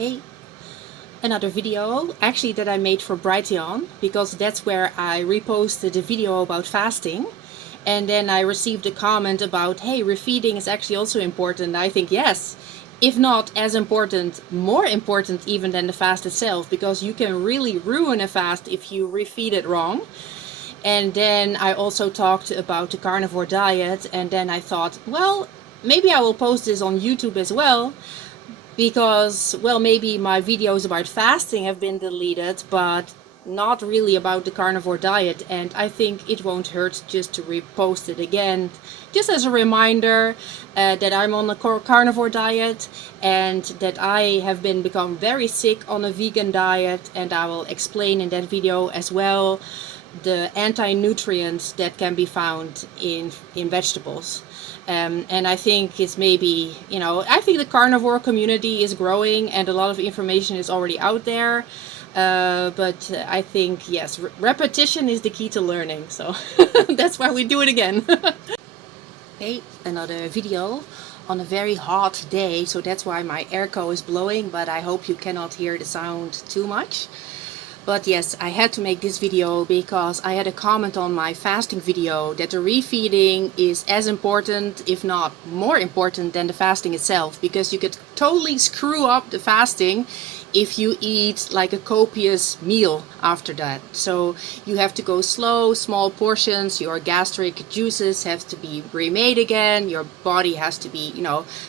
Hey, another video actually that I made for Brighteon, because that's where I reposted the video about fasting, and then I received a comment about, hey, refeeding is actually also important. I think yes, if not as important, more important even than the fast itself, because you can really ruin a fast if you refeed it wrong. And then I also talked about the carnivore diet, and then I thought, well, maybe I will post this on YouTube as well, because, well, maybe my videos about fasting have been deleted, but not really about the carnivore diet, and I think it won't hurt just to repost it again, just as a reminder that I'm on a carnivore diet and that I have become very sick on a vegan diet, and I will explain in that video as well the anti-nutrients that can be found in vegetables. And I think it's maybe, I think the carnivore community is growing and a lot of information is already out there. But I think, yes, repetition is the key to learning. So that's why we do it again. Hey, another video on a very hot day. So that's why my airco is blowing, but I hope you cannot hear the sound too much. But yes, I had to make this video because I had a comment on my fasting video that the refeeding is as important, if not more important, than the fasting itself, because you could totally screw up the fasting if you eat like a copious meal after that. So you have to go slow, small portions, your gastric juices have to be remade again, your body has to be,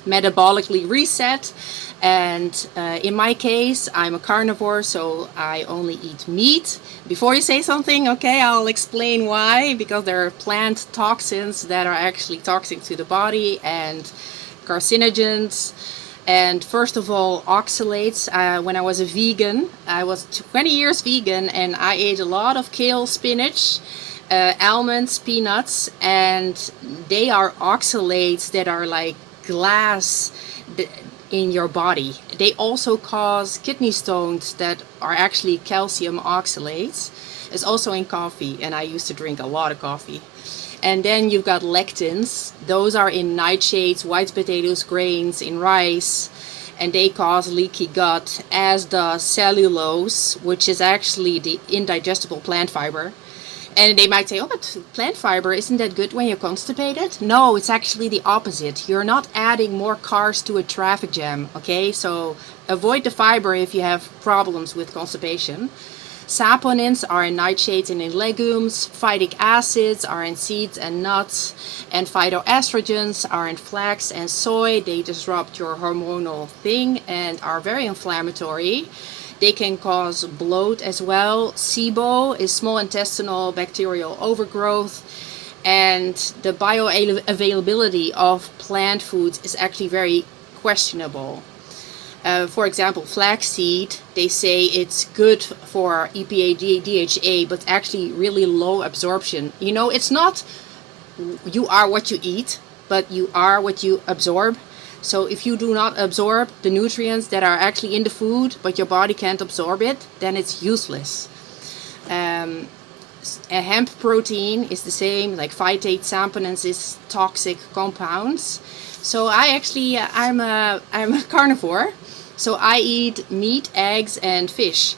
metabolically reset. And in my case, I'm a carnivore, so I only eat meat. Before you say something, okay, I'll explain why. Because there are plant toxins that are actually toxic to the body and carcinogens. And first of all, oxalates. When I was a vegan, I was 20 years vegan, and I ate a lot of kale, spinach, almonds, peanuts, and they are oxalates that are like glass in your body. They also cause kidney stones that are actually calcium oxalates. It's also in coffee, and I used to drink a lot of coffee. And then you've got lectins. Those are in nightshades, white potatoes, grains, in rice, and they cause leaky gut, as does cellulose, which is actually the indigestible plant fiber. And they might say, oh, but plant fiber, isn't that good when you're constipated? No, it's actually the opposite. You're not adding more cars to a traffic jam, okay? So avoid the fiber if you have problems with constipation. Saponins are in nightshades and in legumes. Phytic acids are in seeds and nuts. And phytoestrogens are in flax and soy. They disrupt your hormonal thing and are very inflammatory. They can cause bloat as well. SIBO is small intestinal bacterial overgrowth. And the bioavailability of plant foods is actually very questionable. For example, flaxseed, they say it's good for EPA, DHA, but actually really low absorption. It's not you are what you eat, but you are what you absorb. So if you do not absorb the nutrients that are actually in the food, but your body can't absorb it, then it's useless. A hemp protein is the same, like phytate, saponins is toxic compounds. So I'm a carnivore, so I eat meat, eggs, and fish.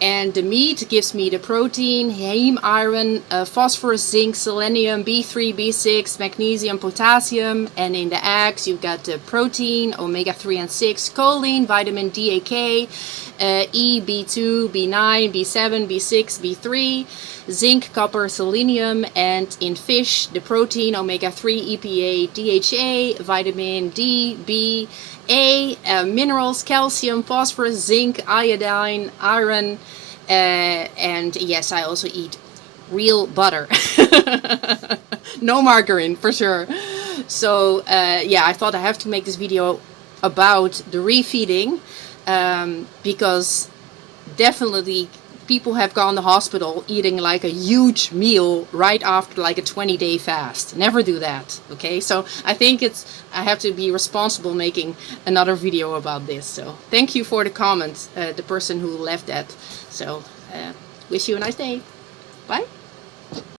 And the meat gives me the protein, heme, iron, phosphorus, zinc, selenium, B3, B6, magnesium, potassium. And in the eggs, you've got the protein, omega-3 and 6, choline, vitamin D, A, K, E, B2, B9, B7, B6, B3, zinc, copper, selenium. And in fish, the protein, omega-3, EPA, DHA, vitamin D, B, A, minerals, calcium, phosphorus, zinc, iodine, iron, and yes, I also eat real butter. No margarine, for sure. So yeah, I thought I have to make this video about the refeeding, because definitely people have gone to hospital eating like a huge meal right after like a 20-day fast. Never do that, okay? So I think I have to be responsible making another video about this. So thank you for the comment, the person who left that. So wish you a nice day. Bye.